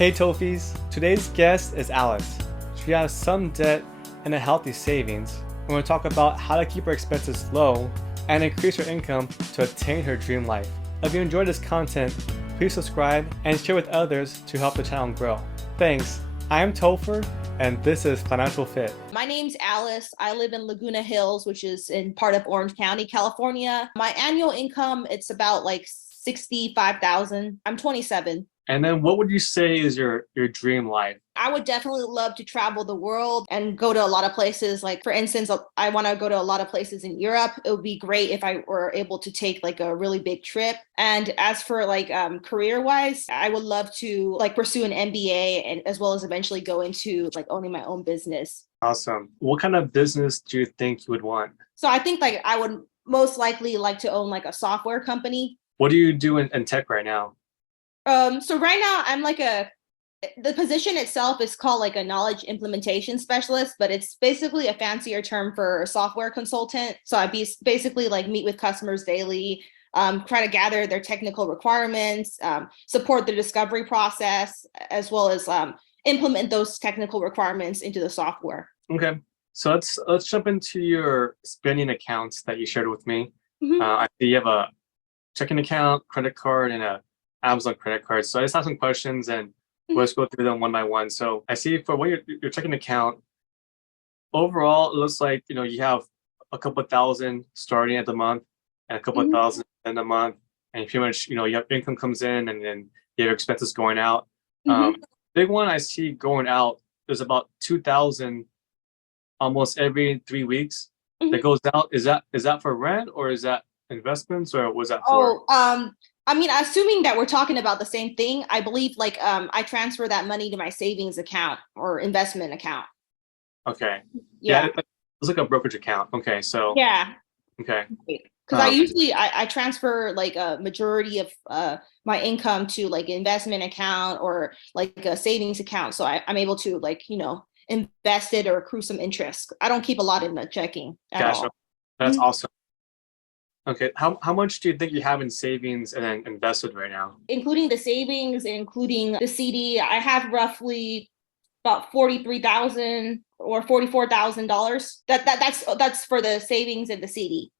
Hey Tophees, today's guest is Alice. She has some debt and a healthy savings. We're going to talk about how to keep her expenses low and increase her income to attain her dream life. If you enjoyed this content, please subscribe and share with others to help the channel grow. Thanks. I am Topher and this is Financial Fit. My name's Alice. I live in Laguna Hills, which is in part of Orange County, California. My annual income, it's about like $65,000. I'm 27. And then what would you say is your dream life? I would definitely love to travel the world and go to a lot of places. Like, for instance, I want to go to a lot of places in Europe. It would be great if I were able to take like a really big trip. And as for like career wise, I would love to like pursue an MBA and as well as eventually go into like owning my own business. Awesome. What kind of business do you think you would want? So I think like I would most likely like to own like a software company. What do you do in tech right now? So right now I'm like the position itself is called like a knowledge implementation specialist, but it's basically a fancier term for a software consultant. So I basically like meet with customers daily, try to gather their technical requirements, support the discovery process, as well as implement those technical requirements into the software. Okay, so let's jump into your spending accounts that you shared with me. Mhm. I see you have a checking account, credit card, and a Amazon credit card. So I just have some questions and we'll just go through them one by one. So I see for what your checking account, overall, it looks like you have a couple of thousand starting at the month and a couple of Mhm. thousand in the month, and pretty much your income comes in and then your expenses going out. Mhm. Big one I see going out, there's about 2,000 almost every 3 weeks Mhm. that goes out. Is that for rent or is that investments or was that for? Oh, I mean, assuming that we're talking about the same thing, I believe like I transfer that money to my savings account or investment account. Okay. Yeah, Yeah. it's like a brokerage account. Okay, so Yeah. okay. Because I Um, usually I transfer like a majority of my income to like an investment account or like a savings account. So I'm able to like, invest it or accrue some interest. I don't keep a lot in the checking at Gosh, all. that's Mhm. awesome. Okay, how much do you think you have in savings and then invested right now? Including the savings, including the CD, I have roughly about 43,000 or $44,000. That's for the savings and the CD.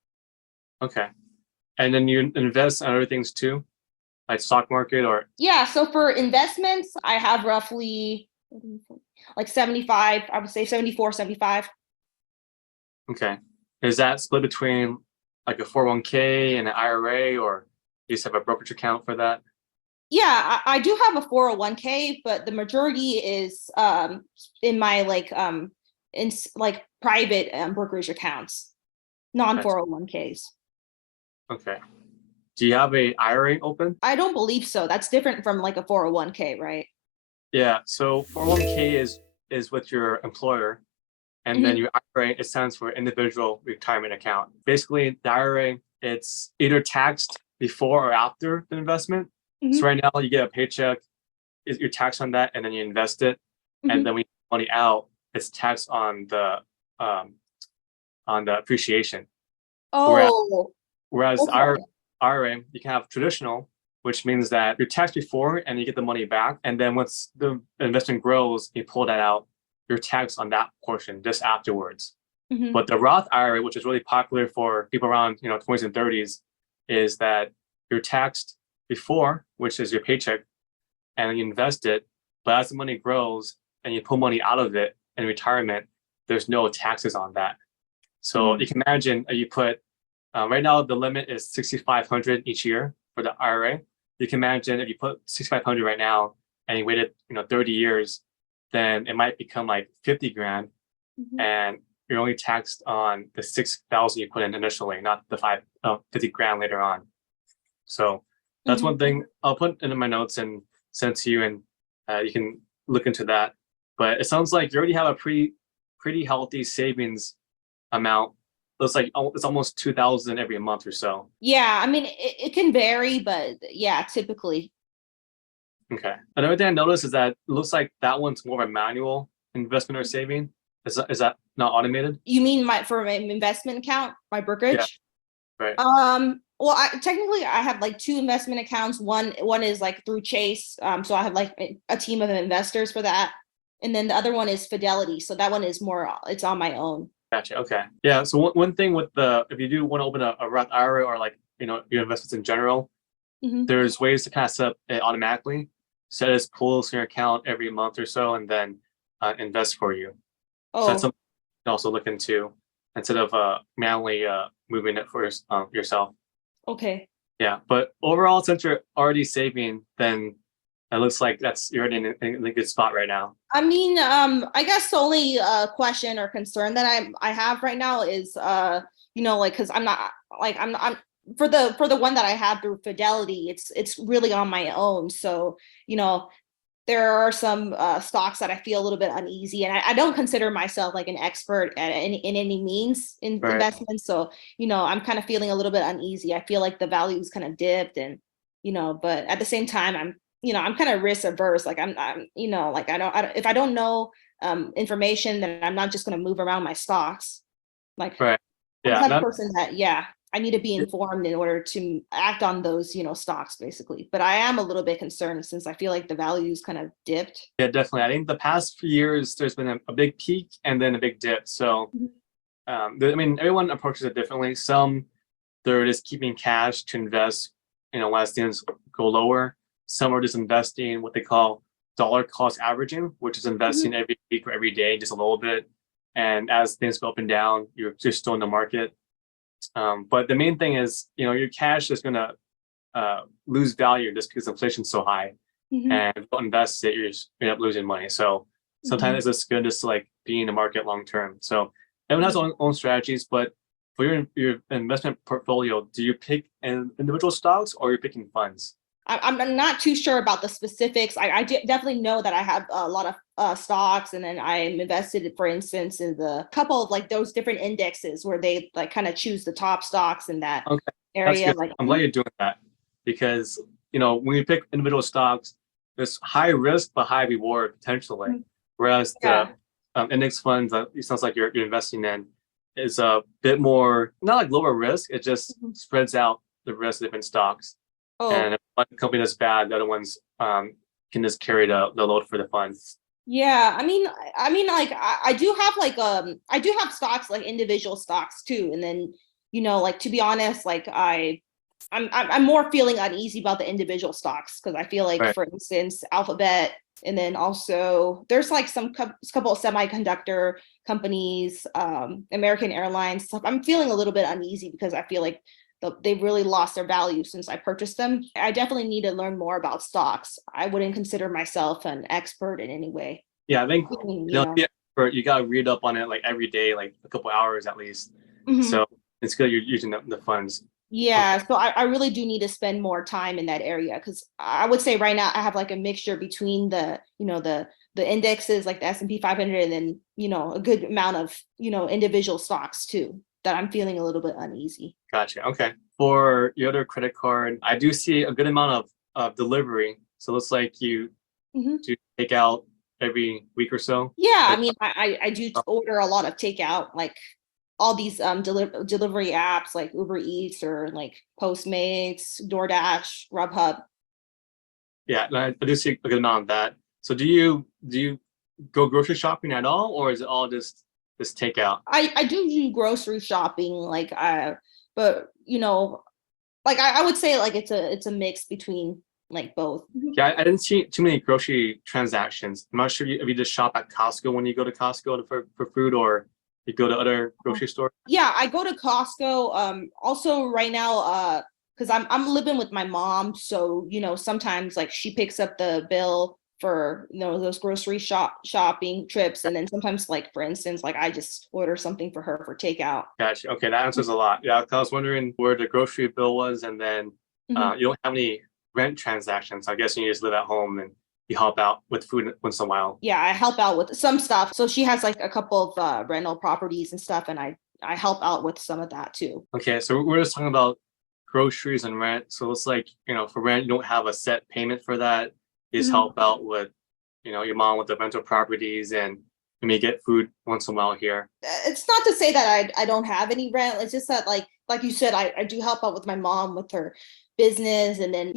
Okay, and then you invest in other things too, like stock market or Yeah, so for investments, I have roughly like 75, I would say 74, 75. okay. Is that split between like a 401k and an IRA, or you just have a brokerage account for that? Yeah, I do have a 401k, but the majority is in my like like private brokerage accounts, non Nice. 401ks. Okay. Do you have a IRA open? I don't believe so. That's different from like a 401k, right? Yeah. So 401k is with your employer, and then Hmm. your IRA, it stands for individual retirement account. Basically, the IRA, it's either taxed before or after the investment. So Hmm. right now, you get a paycheck, you're taxed on that, and then you invest it, and Hmm. then when you get money out, it's taxed um, on the appreciation. Whereas Oh, whereas okay. IRA, you can have traditional, which means that you're taxed before and you get the money back, and then once the investment grows, you pull that out, you're taxed on that portion just afterwards. Hmm. But the Roth IRA, which is really popular for people around 20s and 30s, is that you're taxed before, which is your paycheck, and you invest it. But as the money grows and you pull money out of it in retirement, there's no taxes on that. So Hmm. you can imagine you put right now the limit is 6,500 each year for the IRA. You can imagine if you put 6,500 right now and you waited 30 years, then it might become like 50 grand, Hmm. and you're only taxed on the 6,000 you put in initially, not the 50 grand later on. So that's Hmm. one thing I'll put into my notes and send to you, and you can look into that. But it sounds like you already have a pretty healthy savings amount. Looks like it's almost 2,000 every month or so. Yeah, I mean, it can vary, but yeah, typically. Okay. Another thing I noticed is that it looks like that one's more of a manual investment or saving. Is that not automated? You mean my for my investment account, my Yeah. brokerage? Right. Well, technically I have like two investment accounts. One is like through Chase, so I have like a team of investors for that, and then the other one is Fidelity. So that one is more it's on my own. Gotcha. Okay. Yeah. So one thing with the if you do want to open a Roth IRA or like your investments in general, Hmm. there's ways to kind of set up it automatically. So it just pulls your account every month or so and then invest for you. So that's Oh, something you can also look into instead of manually moving it for yourself. okay. Yeah. But overall, since you're already saving, then it looks like you're in a good spot right now. I mean, I guess the only question or concern that I have right now is like because I'm not like I'm for the one that I have through Fidelity, it's really on my own. So, you know, there are some stocks that I feel a little bit uneasy, and I don't consider myself like an expert at in any means in Right. investments. So, I'm kind of feeling a little bit uneasy. I feel like the value's kind of dipped, and but at the same time, I'm kind of risk averse. Like I'm, like I don't if I don't know information, then I'm not just going to move around my stocks. Like Right. I'm the Yeah. type of person that, yeah, I need to be informed in order to act on those, stocks basically. But I am a little bit concerned since I feel like the values kind of dipped. Yeah, definitely. I think the past few years there's been a big peak and then a big dip. So Mhm. I mean, everyone approaches it differently. Some they're just keeping cash to invest, as things go lower. Some are just investing what they call dollar cost averaging, which is Mhm. investing every week or every day, just a little bit. And as things go up and down, you're just still in the market. But the main thing is, your cash is going to lose value just because inflation's so high. Mhm. And if you don't invest it, you end up losing money. So sometimes Mhm. it's just good just to like be in the market long term. So everyone has Yeah. their own strategies, but for your investment portfolio, do you pick individual stocks or you're picking funds? I'm not too sure about the specifics. Definitely know that I have a lot of stocks, and then I'm invested, for instance, in the couple of like those different indexes where they like kind of choose the top stocks in that Okay, that's area. good. Like, I'm glad you're doing that because when you pick individual stocks, there's high risk but high reward potentially. Mhm. Whereas the Yeah. index funds that it sounds like you're investing in is a bit more not like lower risk. It just Mhm. spreads out the risk of different stocks. And Oh, if one company does bad, the other ones can just carry the load for the funds. yeah, like I do have like I do have stocks like individual stocks too, and then like to be honest, like I'm more feeling uneasy about the individual stocks because I feel like, Right. for instance, Alphabet, and then also there's like some couple of semiconductor companies, American Airlines stuff. I'm feeling a little bit uneasy because I feel like they've really lost their value since I purchased them. I definitely need to learn more about stocks. I wouldn't consider myself an expert in any way. Yeah, I think Mm, be an expert, you gotta read up on it like every day, like a couple hours at least. Mhm. So it's good you're using the funds. Okay. Yeah, so I really do need to spend more time in that area because I would say right now I have like a mixture between the indexes like the S&P 500, and then a good amount of individual stocks too that I'm feeling a little bit uneasy. Gotcha. Okay. For your other credit card, I do see a good amount of delivery. So it looks like you Mhm. do take out every week or so. Yeah, I Like, mean, I do order a lot of takeout, like all these delivery apps like Uber Eats or like Postmates, DoorDash, Grubhub. yeah, and I do see a good amount of that. So do you go grocery shopping at all, or is it all just takeout? I do grocery shopping, like but like I would say like it's a mix between like both. Yeah, I didn't see too many grocery transactions. I'm not sure if you just shop at Costco when you go to Costco for food, or you go to other grocery stores. Yeah, I go to Costco. Also right now, because I'm living with my mom, so sometimes like she picks up the bill for those grocery shopping trips, and then sometimes like for instance, like I just order something for her for takeout. Gotcha. Okay, that answers a lot. Yeah, 'cause I was wondering where the grocery bill was, and then Mhm. you don't have any rent transactions. I guess you just live at home and you help out with food once in a while. Yeah, I help out with some stuff. So she has like a couple of rental properties and stuff, and I help out with some of that too. Okay, so we're just talking about groceries and rent. So it's like, for rent, you don't have a set payment for that. You just Mhm. help out with, your mom with the rental properties and You may get food once in a while here. It's not to say that I don't have any rent. It's just that like you said, I do help out with my mom with her business, and then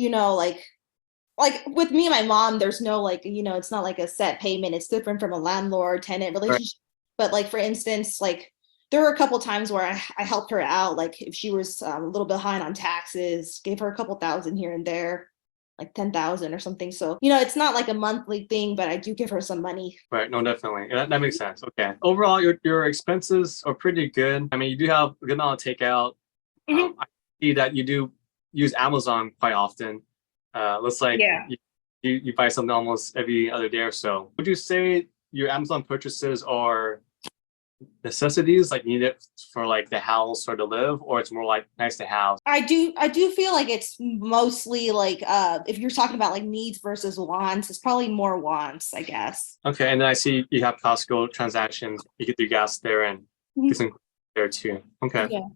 like with me and my mom, there's no like it's not like a set payment. It's different from a landlord tenant Right. relationship. But like for instance, like there were a couple times where I helped her out, like if she was a little behind on taxes, gave her a couple thousand here and there, like 10,000 or something. So it's not like a monthly thing, but I do give her some money. Right. No, definitely. That makes sense. Okay. Overall, your expenses are pretty good. I mean, you do have a good amount of takeout. Mhm. I see that you do use Amazon quite often. Looks like Yeah. you buy something almost every other day or so. Would you say your Amazon purchases are necessities, like need it for like the house or to live, or it's more like nice to have? I do feel like it's mostly like if you're talking about like needs versus wants, it's probably more wants, I guess. Okay, and then I see you have Costco transactions. You get your gas there and Mhm. get some there too. Okay. Yeah.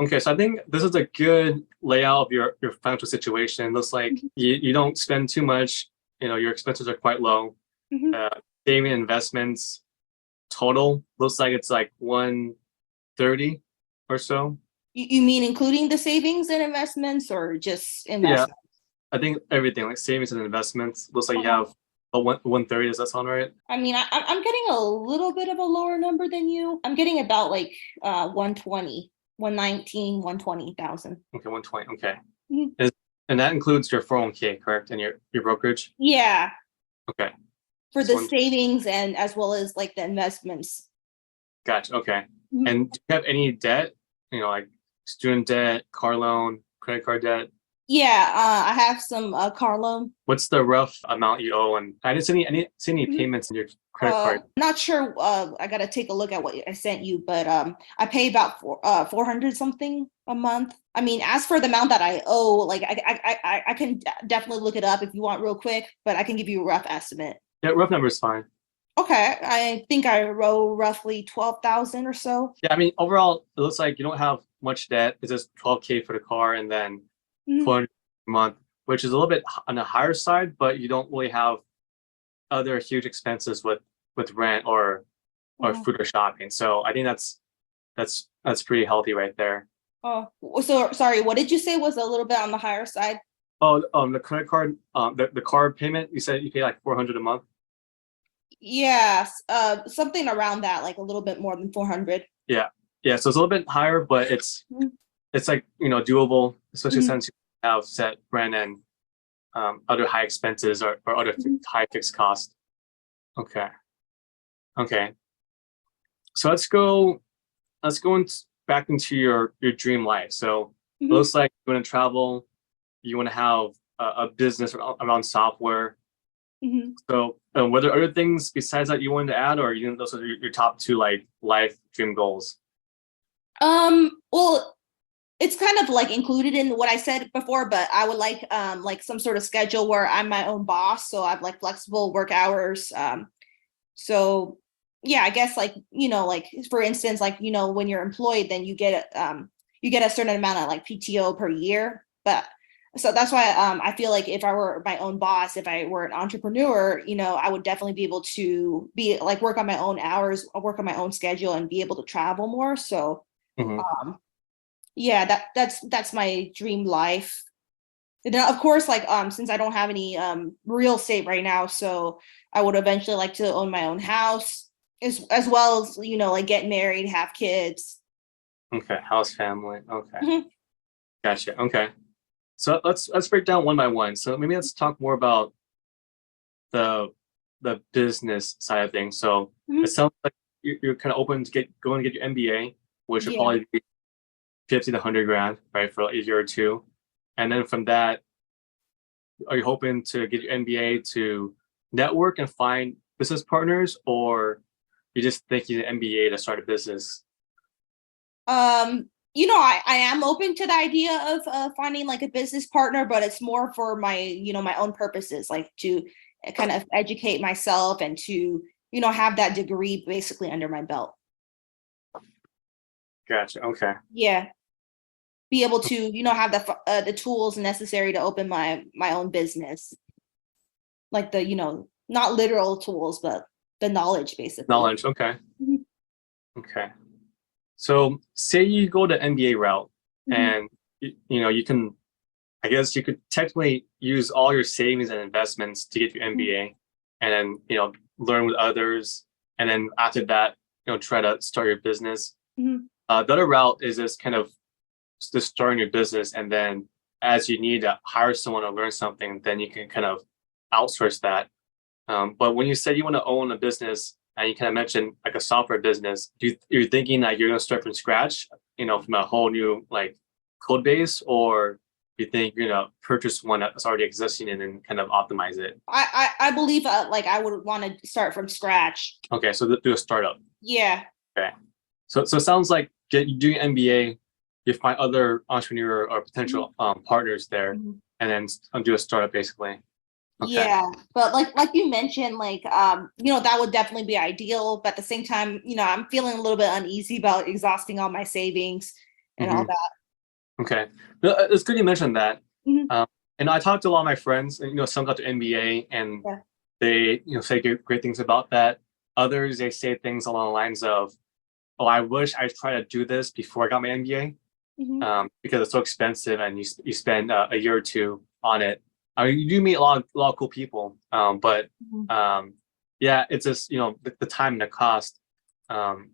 Okay, so I think this is a good layout of your financial situation. Looks like Mhm. you don't spend too much. Your expenses are quite low. Mhm. Uh, Saving investments total looks like it's like 130 or so. You mean including the savings and investments or just Yeah, investment? I think everything like savings and investments looks like you Uh-huh. have a 130. Does that sound right? I mean, I'm getting a little bit of a lower number than you. I'm getting about like 120, 119, 120,000. Okay, 120. Okay, Mhm. Is, and that includes your 401k, correct? And your brokerage. Yeah, Okay, for so the one. savings and as well as like the investments. Gotcha. Okay. Mhm. And do you have any debt? Like student debt, car loan, credit card debt? Yeah, I have some car loan. What's the rough amount you owe? And I didn't see any payments in your credit card. Not sure. I gotta take a look at what I sent you, but I pay about 400 something a month. I mean, as for the amount that I owe, like I can definitely look it up if you want real quick, but I can give you a rough estimate. Yeah, rough number is fine. Okay, I think I owe roughly 12,000 or so. Yeah, I mean overall, it looks like you don't have much debt. It's just 12K for the car, and then Mhm. 400 a month, which is a little bit on the higher side, but you don't really have other huge expenses with rent or Uh-huh. food or shopping. So I think that's pretty healthy right there. So sorry, what did you say was a little bit on the higher side? Oh, the credit card, the card payment. You said you pay like 400 a month. Yes, something around that, like a little bit more than 400. Yeah, yeah. So it's a little bit higher, but it's like doable, especially Mhm. since you have set rent and other high expenses or other Mhm. high fixed costs. Okay, okay. So let's go back into your dream life. So it Mhm. looks like you want to travel, you want to have a business around software. Mhm. So, were there other things besides that you wanted to add, or those are your top two like life dream goals? Well, it's kind of like included in what I said before, but I would like some sort of schedule where I'm my own boss, so I've like flexible work hours. So yeah, I guess like for instance, like when you're employed, then you get a certain amount of like PTO per year. But so that's why I feel like if I were my own boss, if I were an entrepreneur, I would definitely be able to be like work on my own hours, work on my own schedule, and be able to travel more. So Hmm. um yeah, that's my dream life. And then of course, like since I don't have any real estate right now, so I would eventually like to own my own house as well as like get married, have kids. Okay, house family. Okay, Mhm. gotcha. Okay, so let's break down one by one. So maybe let's talk more about the the business side of things. So it Mhm. sounds like you're kind of open to going to get your MBA, which would Yeah. probably be 50 to 100 grand, right, for like a year or two, and then from that, are you hoping to get your MBA to network and find business partners, or you're just thinking an MBA to start a business? I am open to the idea of finding like a business partner, but it's more for my own purposes, like to kind of educate myself and to have that degree basically under my belt. Gotcha. Okay. Yeah, be able to have the tools necessary to open my own business, like the not literal tools, but the knowledge basically. Knowledge. Okay. Mhm. Okay. So say you go the MBA route, Mhm. and you can, I guess you could technically use all your savings and investments to get your Mhm. MBA, and then learn with others, and then after that, try to start your business. Mhm. The other route is just kind of just starting your business, and then as you need to hire someone to learn something, then you can kind of outsource that. But when you said you want to own a business, and you kind of mentioned like a software business, you're thinking that you're going to start from scratch, from a whole new like code base, or you think you're going to purchase one that's already existing and then kind of optimize it? I believe like I would want to start from scratch. Okay, so do a startup. Yeah. Okay, so it sounds like doing MBA, you find other entrepreneur or Mhm. potential partners there, Mhm. and then do a startup basically. Okay. Yeah, but like you mentioned, like that would definitely be ideal. But at the same time, I'm feeling a little bit uneasy about exhausting all my savings and all Hmm. that. Okay. No, it's good you mentioned that. Mhm. Um, and I talked to a lot of my friends, and some got to MBA, and Yeah. they say great things about that. Others they say things along the lines of, "Oh, I wish I tried to do this before I got my MBA, Mhm. because it's so expensive, and you spend a year or two on it." I mean, you do meet a lot of cool people, but Mhm. um, yeah, it's just the time and the cost. Um,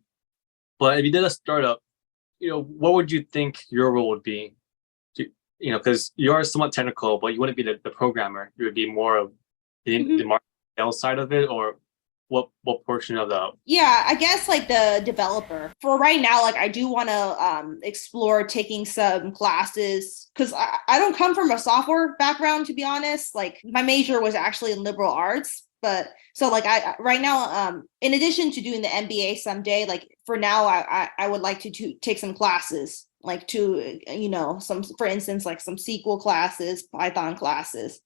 but if you did a startup, what would you think your role would be? Do- because you're somewhat technical, but you wouldn't be the programmer. You would be more of the Mhm. market sales side of it, or what portion of the? Yeah, I guess like the developer. For right now, like I do want to explore taking some classes because I don't come from a software background, to be honest. Like my major was actually in liberal arts, but so like right now, in addition to doing the MBA someday, like for now, I would like to take some classes, like to some, for instance, like some SQL classes, Python classes.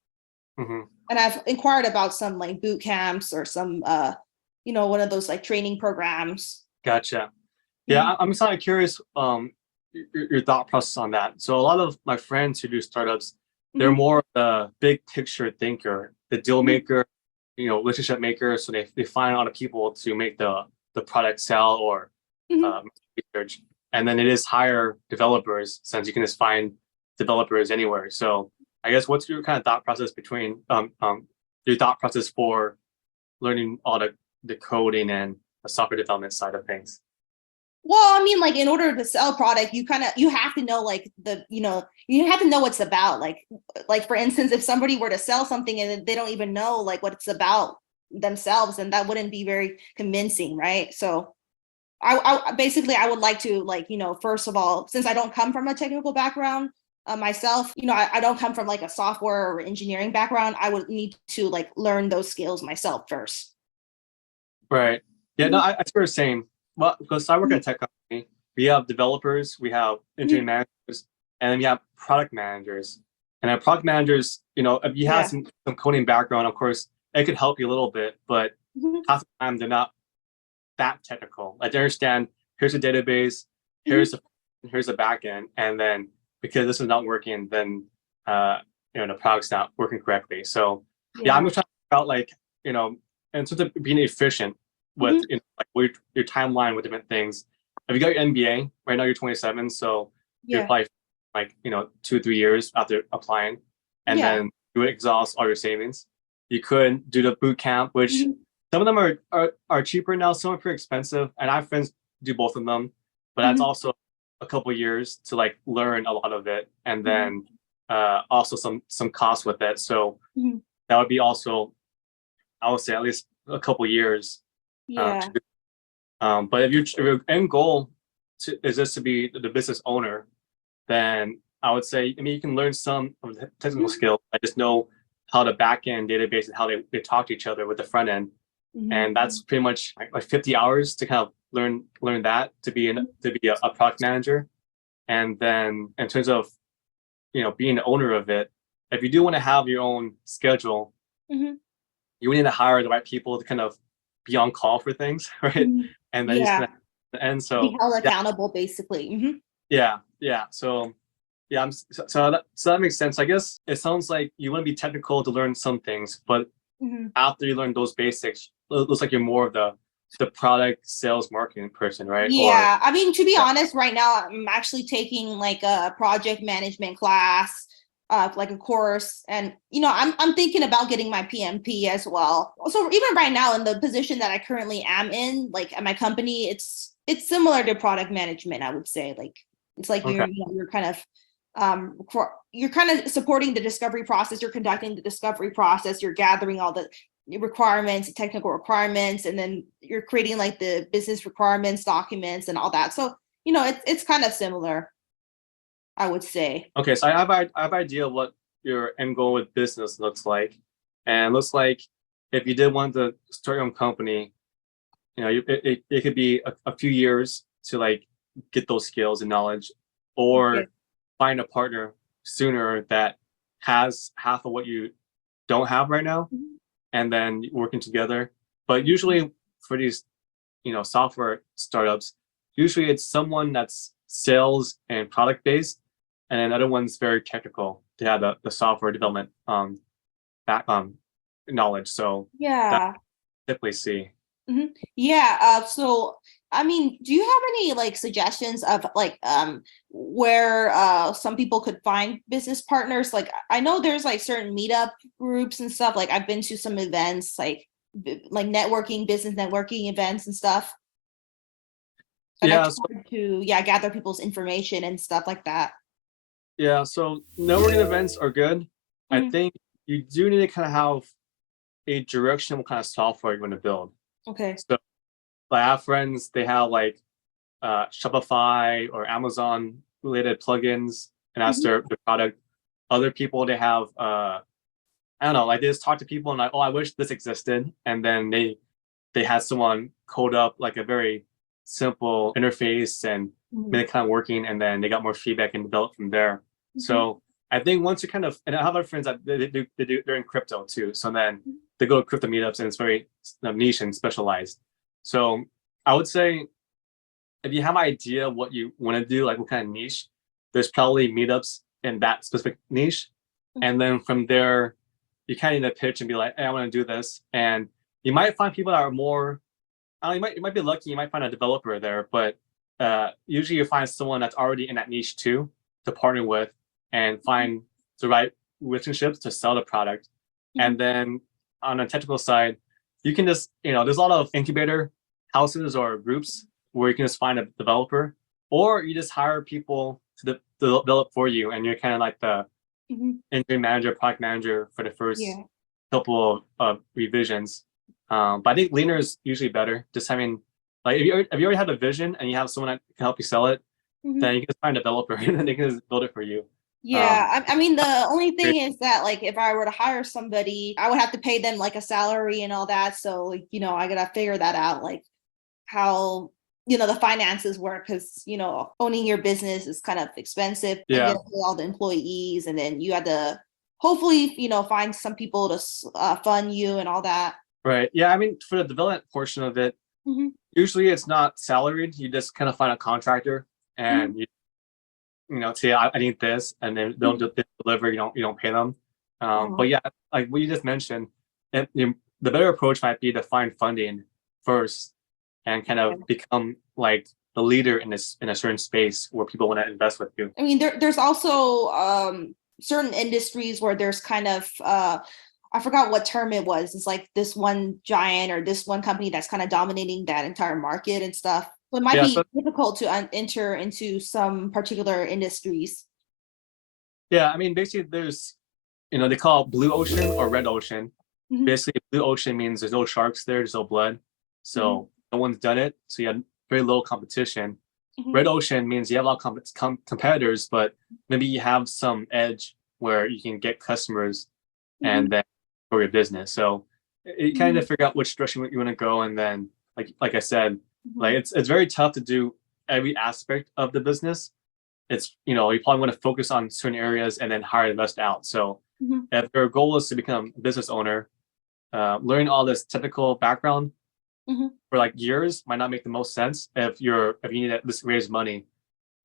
Mhm. And I've inquired about some like boot camps or some one of those like training programs. Gotcha. Yeah, Mhm. I'm kind of curious, your thought process on that. So a lot of my friends who do startups, they're Mhm. more the big picture thinker, the deal Mhm. maker, relationship maker. So they find a lot of people to make the product sell, or Mhm. uh, research, and then it is hire developers, since you can just find developers anywhere. So I guess what's your kind of thought process between your thought process for learning all the coding and the software development side of things? Well, I mean, like in order to sell product, you have to know like you have to know what it's about. Like for instance, if somebody were to sell something and they don't even know like what it's about themselves, then that wouldn't be very convincing, right? So I basically I would like to like first of all, since I don't come from a technical background myself, I don't come from like a software or engineering background. I would need to like learn those skills myself first. Right. Yeah, no, Mhm. I feel the same. Well, because I work at Mhm. a tech company, we have developers, we have engineering Mhm. managers, and then we have product managers. And our product managers, if you have Yeah. some coding background, of course, it could help you a little bit, but Mhm. half the time they're not that technical. Like they understand, here's a database, Mhm. here's a here's a backend, and then because this is not working, then uh, the product's not working correctly. So yeah, I'm Yeah. just trying to figure out like in terms of being efficient with Mhm. like your timeline with different things. If you got your MBA right now, you're 27, so you're Yeah. probably like 2 3 years after applying, and Yeah. then you would exhaust all your savings. You could do the boot camp, which Mhm. some of them are cheaper now, some are pretty expensive, and I have friends do both of them, but that's Mhm. also a couple years to like learn a lot of it, and Mhm. then also some costs with it. So Mhm. that would be also, I would say, at least a couple years to Yeah. do. But if your end goal is just to be the business owner, then I would say, I mean, you can learn some of the technical Mhm. skills. I just know how the back end database and how they talk to each other with the front end, Mhm. and that's pretty much like 50 hours to kind of learn that to be a product manager. And then in terms of being the owner of it, if you do want to have your own schedule, Mhm. you need to hire the right people to kind of be on call for things, right? Mhm. And then you just Yeah. kind of, and Be so held yeah, accountable, basically. Mhm. yeah. So yeah, so that makes sense. I guess it sounds like you want to be technical to learn some things, but Mhm. after you learn those basics, looks like you're more of the product sales marketing person, right? Or Yeah, I mean, to be yeah. honest, right now I'm actually taking like a project management class, like a course, and I'm thinking about getting my PMP as well. So even right now in the position that I currently am in, like at my company, it's similar to product management, I would say. Like it's like Okay. you're kind of you're kind of supporting the discovery process, you're conducting the discovery process, you're gathering all the requirements, technical requirements, and then you're creating like the business requirements documents and all that. So it's kind of similar, I would say. Okay, so I have idea of what your end goal with business looks like, and it looks like if you did want to start your own company, it could be a few years to like get those skills and knowledge, Okay. or find a partner sooner that has half of what you don't have right now, Mhm. and then working together. But Mhm. usually for these, software startups, usually it's someone that's sales and product based, and then other one's very technical. They have the software development back knowledge. So that Yeah. I typically see. Yeah. So, I mean, do you have any like suggestions of like where some people could find business partners? Like, I know there's like certain meetup groups and stuff. Like, I've been to some events, like like networking, business networking events and stuff. And I Yeah, so tried to, yeah, gather people's information and stuff like that. networking events are good. I Mhm. think you do need to kind of have a direction of what kind of software you're going to build. Okay. So I have friends, they have like Shopify or Amazon related plugins, and that's Mhm. their product. Other people, they have I don't know, like they just talk to people and like, oh, I wish this existed, and then they had someone code up like a very simple interface and Mhm. made it kind of working, and then they got more feedback and developed from there. Mhm. So I think once you kind of, and I have other friends that they're in crypto too. So then they go to crypto meetups and it's very niche and specialized. So I would say if you have an idea what you want to do, like what kind of niche, there's probably meetups in that specific niche. And then from there, you kind of need to pitch and be like, hey, I want to do this. And you might find people that are more, I don't know, you might be lucky, you might find a developer there, but usually you find someone that's already in that niche too to partner with and find the right relationships to sell the product. Mhm. And then on the technical side, you can just, there's a lot of incubator houses or groups where you can just find a developer, or you just hire people to develop for you, and you're kind of like the Mhm. engineering manager, product manager for the first Yeah. couple of revisions. But I think leaner is usually better. Just having like if you already have a vision and you have someone that can help you sell it, Mhm. then you can just find a developer and then they can just build it for you. Yeah, Um, I mean, the only thing is that like if I were to hire somebody, I would have to pay them like a salary and all that. So like, I gotta figure that out, like how the finances work, because owning your business is kind of expensive, and you yeah, have to pay all the employees, and then you had to hopefully find some people to fund you and all that. right. Yeah, I mean for the development portion of it, Hmm. usually it's not salaried. You just kind of find a contractor Hmm. and say I need this, and then they deliver. You don't pay them. uh But yeah, like what you just mentioned, the better approach might be to find funding first and kind of become like the leader in a certain space where people want to invest with you. I mean, there's also certain industries where there's kind of I forgot what term it was. It's like this one giant or this one company that's kind of dominating that entire market and stuff. So it might Yeah, so be difficult to enter into some particular industries. yeah, I mean basically there's they call it blue ocean or red ocean. Hmm. Basically, blue ocean means there's no sharks there, there's no blood, Hmm. so no one's done it. So you have very little competition. Hmm. Red ocean means you have a lot of competitors, but maybe you have some edge where you can get customers Hmm. and then grow your business. So you kind Hmm. of figure out which direction you want to go, and then like I said, Hmm. like it's very tough to do every aspect of the business. It's you probably want to focus on certain areas and then hire the rest out. So Hmm. if your goal is to become a business owner, learning all this technical background Hmm. for like years might not make the most sense if you need to just raise money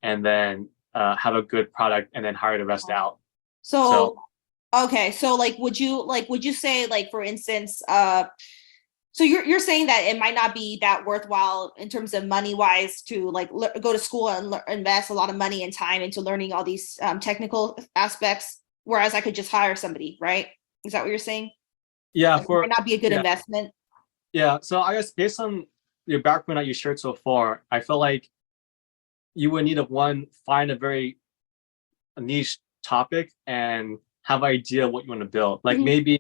and then have a good product and then hire the rest out. So So okay, so like would you say, like, for instance, So you're saying that it might not be that worthwhile in terms of money wise to like go to school and invest a lot of money and time into learning all these technical aspects, whereas I could just hire somebody, right? Is that what you're saying? Yeah, Like, it might not be a good yeah, investment. yeah. So I guess based on your background that you shared so far, I feel like you would need to find a very niche topic and have an idea what you want to build. Like Mhm. maybe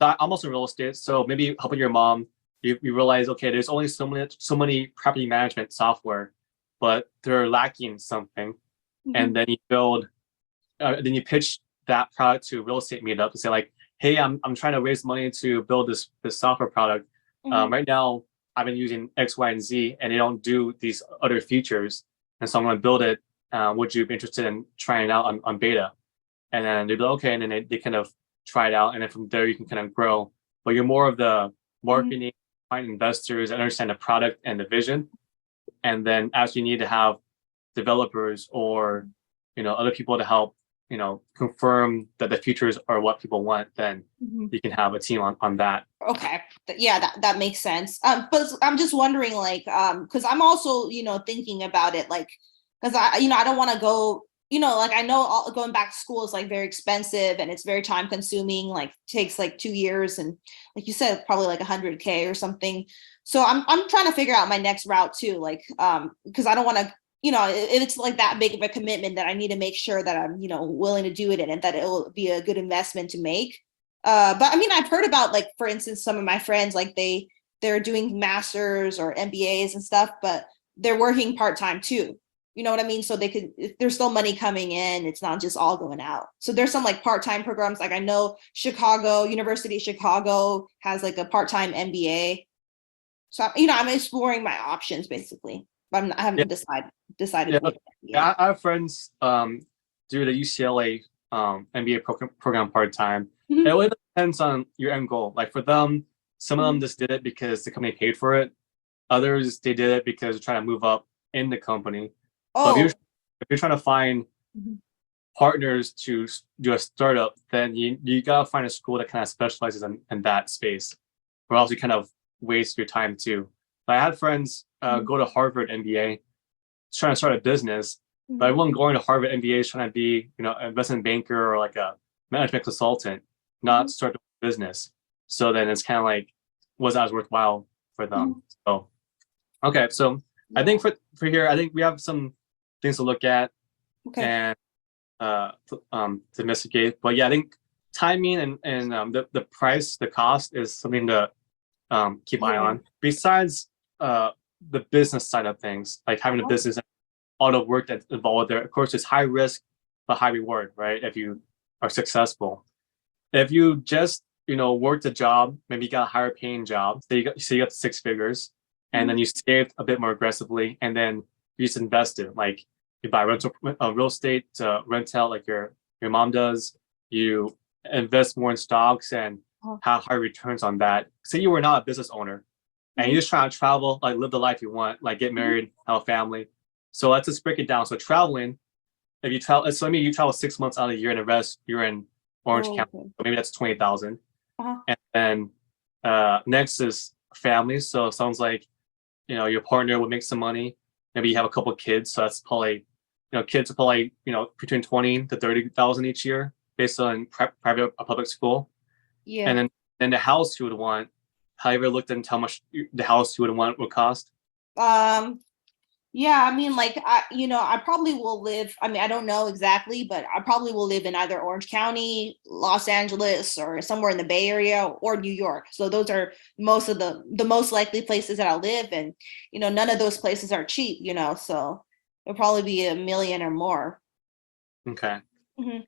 I'm also in real estate, so maybe helping your mom, you realize okay, there's only so many property management software, but they're lacking something, Mhm. and then you pitch that product to real estate meetup and say like, hey, I'm trying to raise money to build this software product. Mhm. Right now, I've been using X, Y, and Z, and they don't do these other features, and so I'm going to build it. Would you be interested in trying it out on beta? And then they'd be like, okay, and then they kind of try it out, and then from there you can kind of grow. But you're more of the Mhm. marketing, find investors, and understand the product and the vision, and then as you need to have developers or other people to help confirm that the features are what people want, then Mhm. you can have a team on that. Okay. Yeah, that makes sense. But I'm just wondering, like, because I'm also, thinking about it, like, because I don't want to go, like I know going back to school is like very expensive and it's very time consuming, like takes like 2 years and like you said, probably like 100K or something. So I'm trying to figure out my next route too, like, because I don't want to, if it's like that big of a commitment that I need to make sure that I'm, willing to do it and that it will be a good investment to make. But I mean, I've heard about like, for instance, some of my friends, like they're doing masters or MBAs and stuff, but they're working part-time too. You know what I mean? So they could, if there's still money coming in, it's not just all going out. So there's some like part-time programs. Like I know University of Chicago has like a part-time MBA. So I'm exploring my options basically, but I Yeah, haven't decided yeah, which yeah. MBA. I have friends do the UCLA MBA program part time. It Mhm. really depends on your end goal. Like for them, some of them Mhm. just did it because the company paid for it. Others they did it because they're trying to move up in the company. But Oh. if you're trying to find Mhm. partners to do a startup, then you gotta find a school that kind of specializes in that space, or else you kind of waste your time too. I had friends Mhm. go to Harvard MBA, trying to start a business, but Mhm. everyone going to Harvard MBA is trying to be an investment banker or like a management consultant, not Mhm. start a business. So then it's kind of like was that worthwhile for them? Mhm. So okay, so I think Yeah. for here, I think we have some things to look at Okay. and to investigate. But yeah, I think timing and the price, the cost is something to keep an eye Yeah. on. Besides the business side of things, like having a Uh-huh. business and all the work that's involved there, of course, it's high risk but high reward, right? If you are successful. If you just worked a job, maybe you got a higher paying job, so you got the six figures, and Mhm. then you saved a bit more aggressively, and then you just invested, like you buy rental real estate to rent out, like your mom does. You invest more in stocks and Uh-huh. have high returns on that. Say you were not a business owner, and Mhm. you're just trying to travel, like live the life you want, like get Mhm. married, have a family. So let's just break it down. So traveling, if you travel, so I mean, you travel 6 months out of the year, and the rest you're in Orange Oh, County. okay. So maybe that's 20,000. Uh-huh. And then next is family. So it sounds like your partner would make some money. Maybe you have a couple of kids, so that's probably kids are probably between 20 to 30,000 each year, based on private or public school. Yeah. And then the house you would want. Have you ever looked into how much the house you would want would cost? Um, yeah, I mean, like I probably will live, I mean, I don't know exactly, but I probably will live in either Orange County, Los Angeles, or somewhere in the Bay Area or New York. So those are most of the most likely places that I'll live. And, none of those places are cheap, so it'll probably be 1 million or more. Okay. Hmm.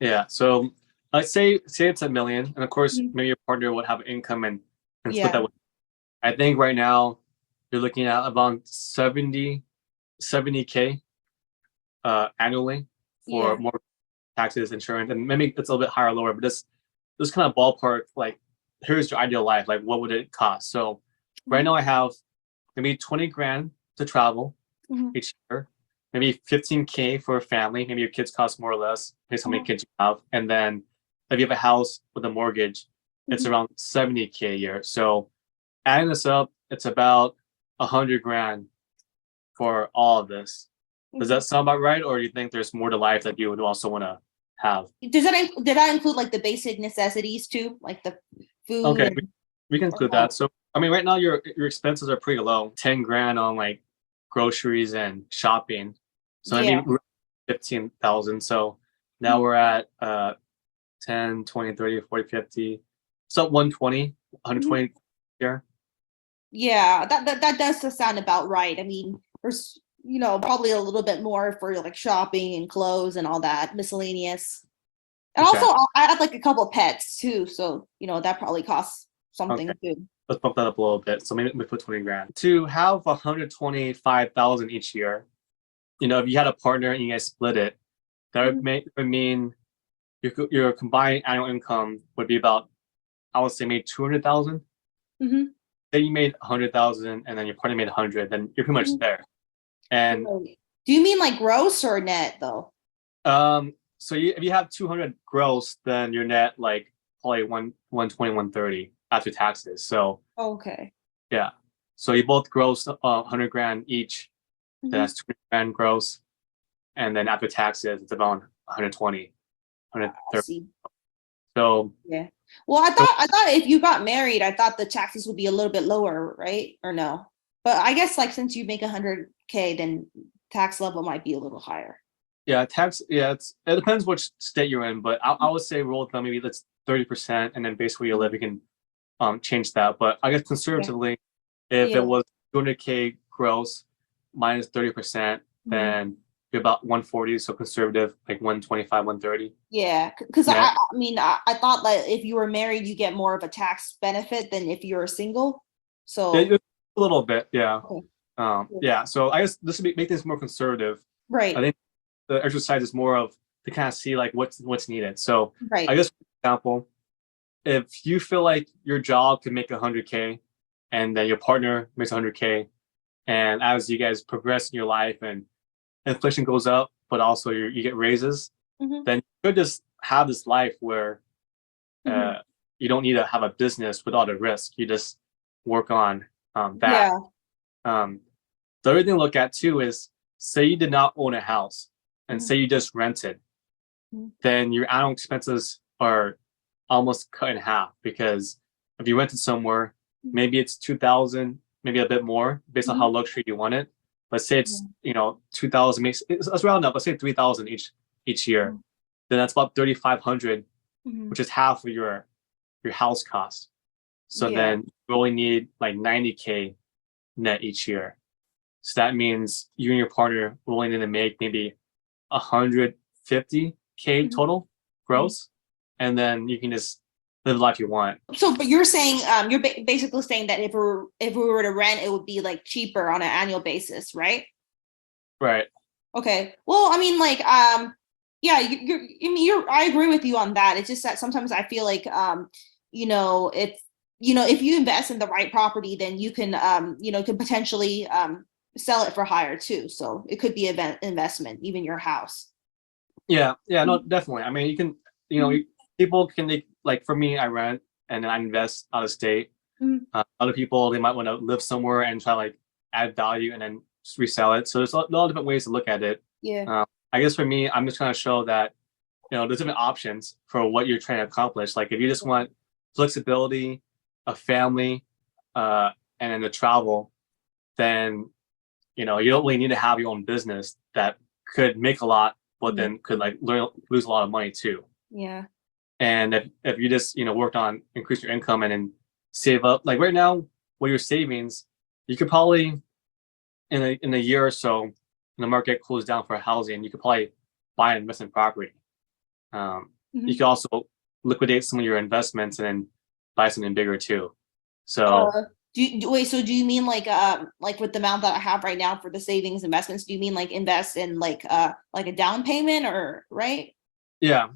Yeah. So let's say it's a million, and of course Hmm. maybe your partner would have income and split that Yeah. with. I think right now you're looking at about 70K annually for Yeah. more taxes, insurance, and maybe it's a little bit higher or lower, but this kind of ballpark, like here's your ideal life, like what would it cost? So right Hmm. now I have maybe 20 grand to travel Hmm. each year, maybe 15K for a family, maybe your kids cost more or less based on how many kids you have, and then if you have a house with a mortgage, it's Hmm. around 70K a year. So adding this up, it's about 100 grand for all of this. Does Mhm. that sound about right, or do you think there's more to life that you would also want to have? Did that include like the basic necessities too, like the food Okay, and we can or include no? that. So, I mean, right now your expenses are pretty low. 10 grand on like groceries and shopping. So I Yeah. mean, we're 15,000. So now Mhm. we're at 10, 20, 30, 40, 50. So 120, Mhm. 120 here. Yeah, that does sound about right. I mean, there's probably a little bit more for like shopping and clothes and all that miscellaneous. And also, Okay. I have like a couple of pets too, so that probably costs Okay. something too. Let's bump that up a little bit. So maybe we put 20 grand. To have 125,000 each year, if you had a partner and you guys split it, that Mhm. would mean your combined annual income would be about, I would say, maybe 200,000. Mhm. Say you made 100,000 and then your partner made 100, then you're pretty much Mhm. there. And Right. Do you mean like gross or net though? so if you have 200 gross, then your net like probably 120, 130 after taxes. So Okay. yeah. So you both gross 100 grand each. Mhm. That's 20 grand gross. And then after taxes, it's about 120, I 130. see. So, Yeah. Well, so I thought if you got married, I thought the taxes would be a little bit lower, right? Or no? But I guess like since you make 100K, then tax level might be a little higher. yeah, yeah, it depends which state you're in, but I would say rule of thumb, maybe that's 30%. And then based where you live, Mhm. you can change that. But I guess Yeah. conservatively, if it Yeah. was 200K gross minus 30%, Mhm. then you're about 140. So conservative, like 125, 130 Yeah. Because net. I mean, I thought like if you were married, you get more of a tax benefit than if you're single. Yeah, So, a little bit. Yeah. okay. Yeah. Yeah. So I guess this would make things more conservative. I Right. think the exercise is more of to kind of see like what's needed. So I Right. guess, for example, if you feel like your job can make 100K and then your partner makes 100K, and as you guys progress in your life and inflation goes up, but also you get raises, Hmm. then you could just have this life where Hmm. uh, you don't need to have a business with all the risk. You just work on that. Yeah. Um, the other thing to look at too is, say you did not own a house and Hmm. say you just rented, then your annual expenses are almost cut in half, because if you rented somewhere, maybe it's 2,000, maybe a bit more based on how Hmm. luxury you want it. But say it's Hmm. 2,000, makes let's round up. Let's say 3,000 each year. Then that's about 3,500, Hmm. which is half of your house cost. So Yeah. then you only need like 90K net each year. So that means you and your partner will only need to make maybe 150K Mhm. total Mhm. gross, and then you can just live the life you want. So, but you're saying, you're basically saying that if we were to rent, it would be like cheaper on an annual basis, right? Right. Okay. Well, I mean, like, yeah, I agree with you on that. It's just that sometimes I feel like, if if you invest in the right property, then you can, can potentially sell it for higher too. So it could be an investment, even your house. Yeah. Yeah. No, Mhm. definitely. I mean, you can. Mhm. People can make, like, for me, I rent and then I invest out of state. Mhm. Other people, they might want to live somewhere and try to, like, add value and then just resell it. So there's a lot of different ways to look at it. Yeah. I guess for me, I'm just trying to show that there's different options for what you're trying to accomplish. Like, if you just want flexibility, a family, and then the travel, then you don't really need to have your own business that could make a lot, but Yeah. then could, like, lose a lot of money too. Yeah. And if you just worked on increase your income and then save up, like right now, with your savings, you could probably, in a year or so, when the market cools down for housing, you could probably buy an investment property. You Mhm. could also liquidate some of your investments and then buy something bigger too. So Uh, wait, so do you mean like with the amount that I have right now for the savings investments, do you mean like invest in like a down payment or right? yeah,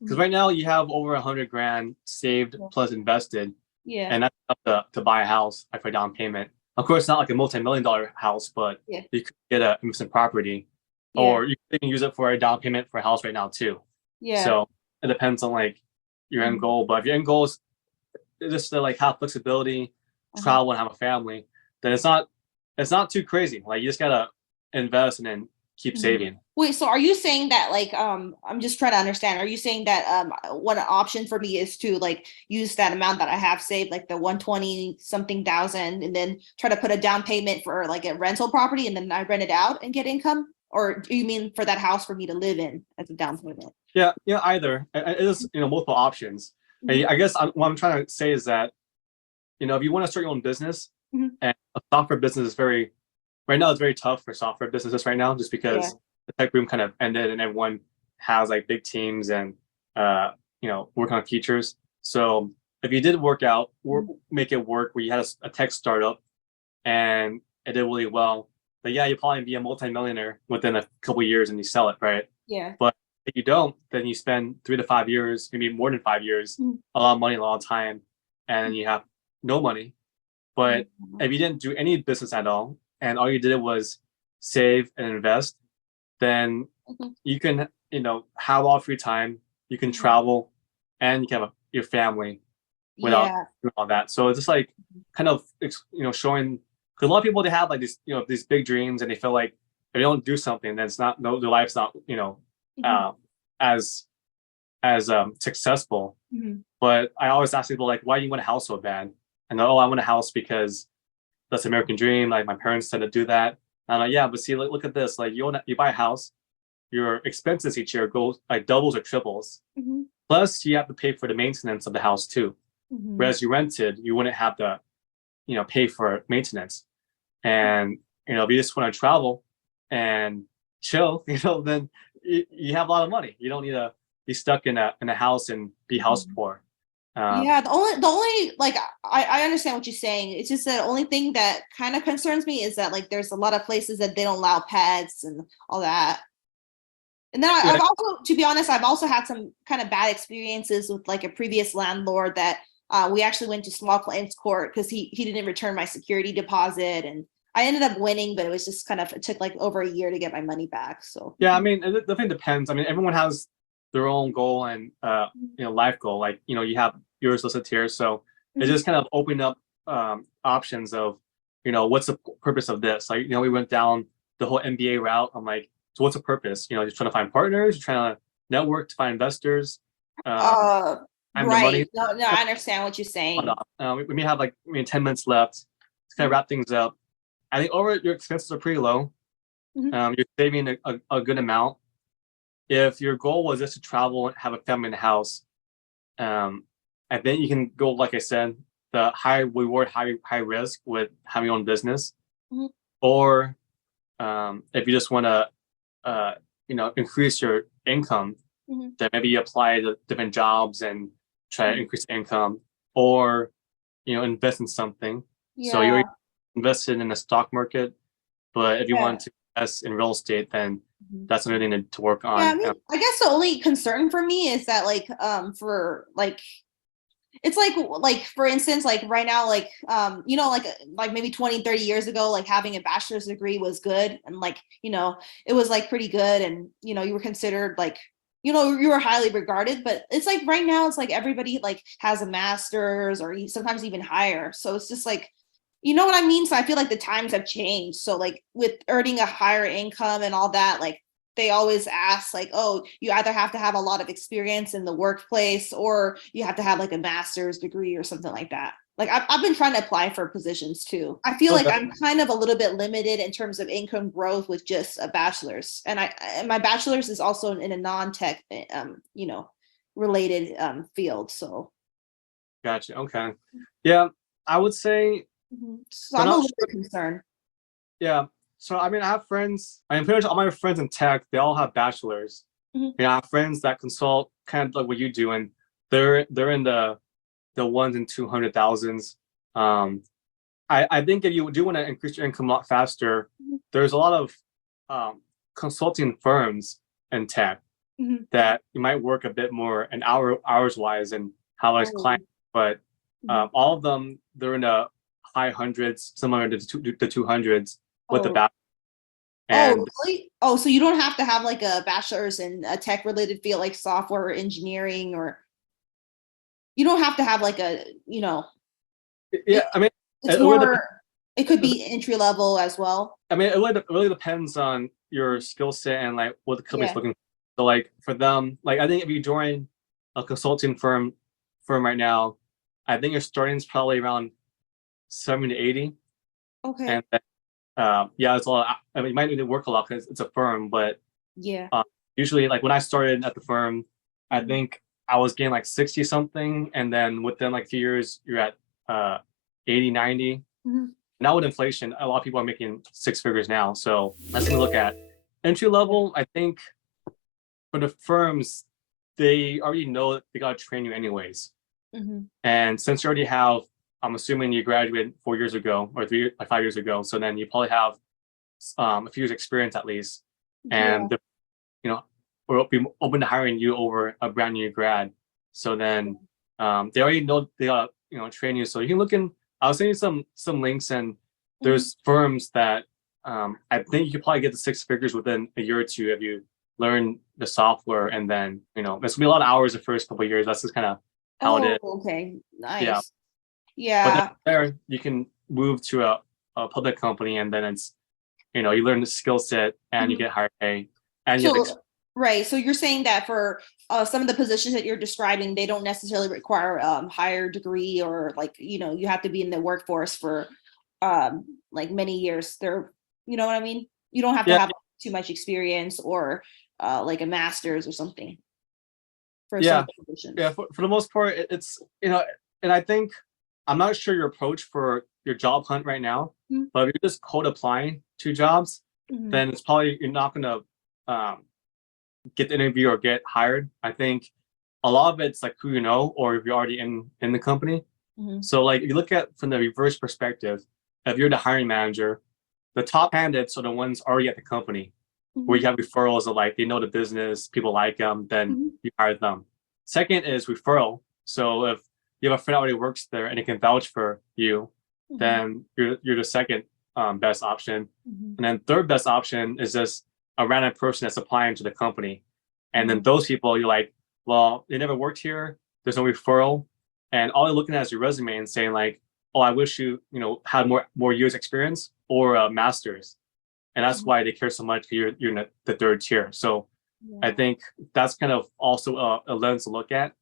because Mhm. right now you have over 100 grand saved Yeah. plus invested, Yeah. and that's enough to buy a house, like, for a down payment. Of course, not like a multi-million-dollar house, but Yeah. you could get a investment property, Yeah. or you can use it for a down payment for a house right now too. Yeah. So it depends on, like, your end Mhm. goal. But if your end goal is just to, like, have flexibility, Uh-huh. travel and have a family, then it's not too crazy. Like you just gotta invest and then keep Mhm. saving. Wait, so are you saying that like I'm just trying to understand. Are you saying that one option for me is to like use that amount that I have saved, like the 120 something thousand, and then try to put a down payment for like a rental property and then I rent it out and get income? Or do you mean for that house for me to live in as a down payment? Yeah, yeah, either. It is, multiple options. Mhm, I guess what I'm trying to say is that, if you want to start your own business, mhm. and a software business is very right now it's very tough for software businesses right now, just Yeah. because the tech boom kind of ended and everyone has like big teams and work on features. So if you did Mhm. make it work where you had a tech startup and it did really well, then yeah, you probably be a multimillionaire within a couple of years and you sell it, right? Yeah. But if you don't, then you spend 3 to 5 years, maybe more than 5 years, Mhm. a lot of money, a lot of time, and you have no money. But Mhm. if you didn't do any business at all, and all you did was save and invest, then Mhm. you can, have all free time. You can Mhm. travel, and you can have your family without Yeah. doing all that. So it's just like kind of, showing, because a lot of people, they have like these big dreams, and they feel like if they don't do something, then it's not no their life's not Mhm. uh, as successful. Mhm. But I always ask people like, why do you want a house so bad? And they're, oh, I want a house because that's the American dream. Like my parents said to do that. And I'm like, yeah, but see, look at this. Like you buy a house, your expenses each year goes like doubles or triples. Mhm. Plus, you have to pay for the maintenance of the house too. Mhm. Whereas you rented, you wouldn't have to, pay for maintenance. And if you just want to travel and chill, then you have a lot of money. You don't need to be stuck in a house and be house Mhm. poor. Um, Yeah, the only like I understand what you're saying. It's just the only thing that kind of concerns me is that like there's a lot of places that they don't allow pets and all that. And then yeah, I've also, to be honest, I've also had some kind of bad experiences with like a previous landlord that we actually went to small claims court because he didn't return my security deposit, and I ended up winning, but it was just kind of it took like over a year to get my money back. So yeah. I mean, it definitely depends. I mean, everyone has their own goal and life goal. Like you have yours listed here, so it Mhm. just kind of opened up options of what's the purpose of this. Like we went down the whole MBA route. I'm like, so what's the purpose? You're trying to find partners, you're trying to network to find investors, um, Uh, time the money. right. No, no, I understand what you're saying. We may have like 10 minutes left to kind of Mhm. wrap things up. I think over your expenses are pretty low. Mhm. You're saving a good amount. If your goal was just to travel and have a family in the house, um, I think you can go, like I said, the high reward, high risk with having your own business. Mhm. Or if you just want to, increase your income, Mhm. then maybe you apply to different jobs and try to Mhm. increase income, or invest in something. So you're Yeah. invested in the stock market, but if you Yeah. want to invest in real estate, then Mhm. that's another thing to work Yeah, I on. mean, I guess the only concern for me is that like for like it's like for instance like right now like like maybe 20, 30 years ago like having a bachelor's degree was good and like it was like pretty good and you were considered like you were highly regarded, but it's like right now it's like everybody like has a master's or sometimes even higher, so it's just like you know what I mean. So I feel like the times have changed, so like with earning a higher income and all that, like they always ask like, oh, you either have to have a lot of experience in the workplace or you have to have like a master's degree or something like that. Like I've been trying to apply for positions too. I feel Oh, like I'm kind of a little bit limited in terms of income growth with just a bachelor's, and my bachelor's is also in a non-tech related field. So gotcha. Okay. Yeah, I would say, so so I'm a not little sure. bit concerned. Yeah. So I mean, I have friends. I mean, pretty much all my friends in tech, they all have bachelors. Mhm. I have friends that consult, kind of like what you do, and they're in the ones and 200,000s. Um, I think if you do want to increase your income a lot faster, Mhm. there's a lot of um, consulting firms in tech Mhm. that you might work a bit more and hours wise and how less Oh. clients, but Mhm. all of them, they're in the high hundreds, somewhere in the 200s with the Oh. back. Oh, And really? Oh, so you don't have to have like a bachelor's in a tech related field like software or engineering, or you don't have to have like a, yeah, it, I mean, It's it really, more. It could be entry level as well. I mean, it really depends on your skill set and like what the company's Yeah. looking for. So like for them, like I think if you join a consulting firm right now, I think your starting is probably around 70 to 80. Okay. And then, yeah, it's a lot. I mean, you might need to work a lot because it's a firm, but Yeah. uh, usually like when I started at the firm, I Mhm. think I was getting like 60 something, and then within like a few years, you're at uh 80, 90. Mhm. Now with inflation, a lot of people are making six figures now. So let's take a look at entry Yeah. level. I think for the firms, they already know that they gotta train you anyways. Mhm. And since you already have, I'm assuming you graduated 4 years ago or like 5 years ago, so then you probably have a few years experience at least, and Yeah. the, you know, will be open to hiring you over a brand new grad. So then they already know they gotta train you. So you can look in. I'll send you some links, and Mhm. there's firms that I think you could probably get to six figures within a year or two if you learn the software, and then there's gonna be a lot of hours the first couple of years. That's just kind of how it Oh, is. okay. Yeah, Nice. but then Yeah. from there you can move to a public company, and then it's you learn the skill set, and you Mhm. get higher pay, and you have So, right. So you're saying that for some of the positions that you're describing, they don't necessarily require higher degree or like, you have to be in the workforce for like many years. You know what I mean? You don't have to yeah, have too much experience or like a master's or something for some yeah, of the yeah. positions. For the most part, it's and I think I'm not sure your approach for your job hunt right now, Mhm. but if you're just cold applying to jobs, Mhm. then it's probably you're not gonna um, get the interview or get hired. I think a lot of it's like who you know, or if you're already in the company. Mhm. So like if you look at from the reverse perspective, if you're the hiring manager, the top candidates are the ones already at the company, where Mhm. you have referrals of like they know the business, people like them, then Mhm. you hire them. Second is referral. So if you have a friend already works there and it can vouch for you, Mhm. then you're the second best option. Mhm. And then third best option is just a random person that's applying to the company. And then Mhm. those people you're like, well, they never worked here. There's no referral, and all they're looking at is your resume and saying like, oh, I wish had more years experience or a master's, and that's Mhm. why they care so much. You're in the third tier. So I Yeah. think that's kind of also a lens to look at,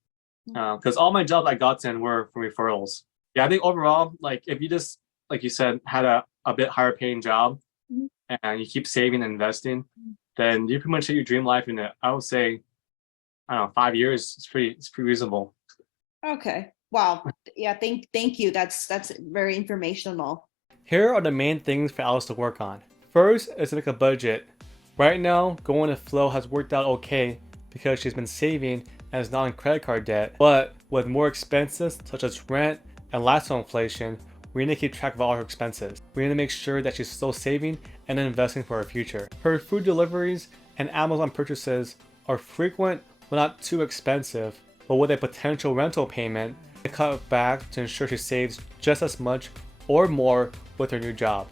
Mhm. because all my jobs I got in were from referrals. Yeah, I think overall, like if you just like you said had a bit higher paying job Mhm. and you keep saving and investing, then you pretty much hit your dream life in I would say, I don't know, 5 years. It's pretty reasonable. Okay. Wow. Yeah, thank you. That's very informational. Here are the main things for Alice to work on. First is to make a budget. Right now, going with flow has worked out okay because she's been saving and is not in credit card debt. But with more expenses such as rent and lifestyle inflation, we need to keep track of all her expenses. We need to make sure that she's still saving and investing for her future. Her food deliveries and Amazon purchases are frequent but not too expensive, but with a potential rental payment, to cut back to ensure she saves just as much or more with her new job.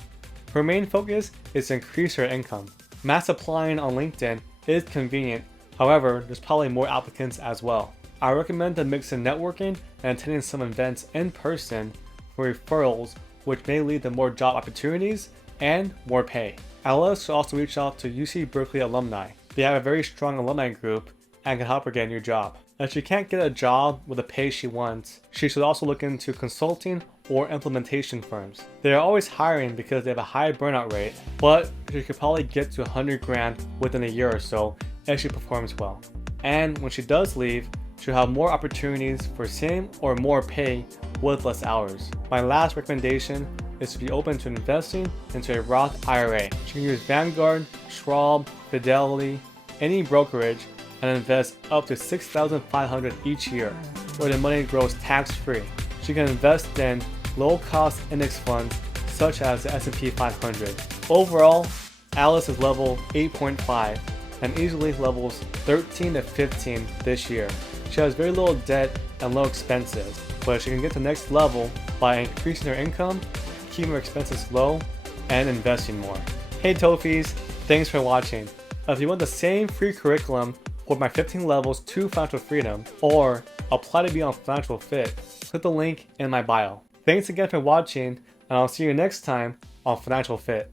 Her main focus is to increase her income. Mass applying on LinkedIn is convenient, however, there's probably more applicants as well. I recommend to mix in networking and attending some events in person for referrals, which may lead to more job opportunities and more pay. Ella should also reach out to UC Berkeley alumni. They have a very strong alumni group and can help her get a new job. If she can't get a job with the pay she wants, she should also look into consulting or implementation firms. They are always hiring because they have a high burnout rate, but she could probably get to 100 grand within a year or so if she performs well. And when she does leave, she'll have more opportunities for same or more pay with less hours. My last recommendation is to be open to investing into a Roth IRA. She can use Vanguard, Schwab, Fidelity, any brokerage, and invest up to $6,500 each year, where the money grows tax-free. She can invest in low-cost index funds such as the S&P 500. Overall, Alice is level 8.5 and easily levels 13 to 15 this year. She has very little debt and low expenses, but she can get to the next level by increasing her income, keeping her expenses low, and investing more. Hey Tophees, thanks for watching. If you want the same free curriculum for my 15 levels to financial freedom, or apply to be on Financial Fit, click the link in my bio. Thanks again for watching. and I'll see you next time on Financial Fit.